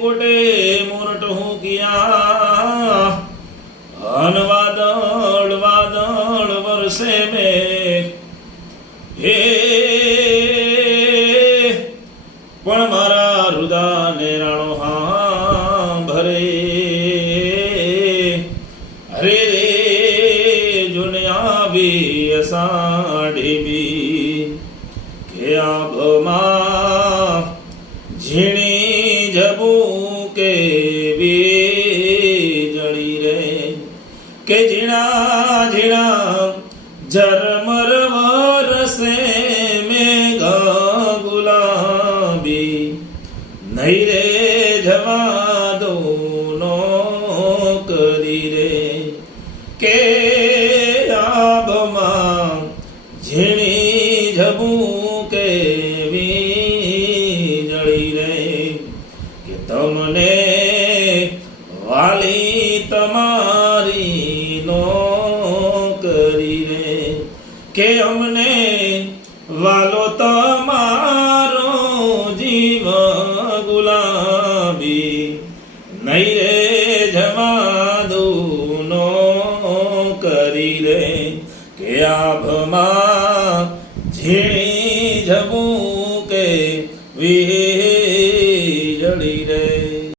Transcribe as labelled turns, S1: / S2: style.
S1: કોટે મોરટ હું કિયા? અન વાદળ વાદળ વરસે મેઘ હે, પણ મારા રુદાને રાણો હા ભરે. હરે રે, જોને આવી બી. કે આભમાં ઝીણી જબું કે વીજળી રે, કે ઝીણા ઝીણા ઝરમર વરસે મેઘ ગુલાબી. નહીં રે જવા દો નો કરી રે, કે તમને વાલી તમારી નો કરી રે. કે અમને વાલો તમારો જીવ ગુલાબી નહીં રે જવા દઉં નો કરી રે. કે આભમાં ઝીણી જવું કે વી જડી રે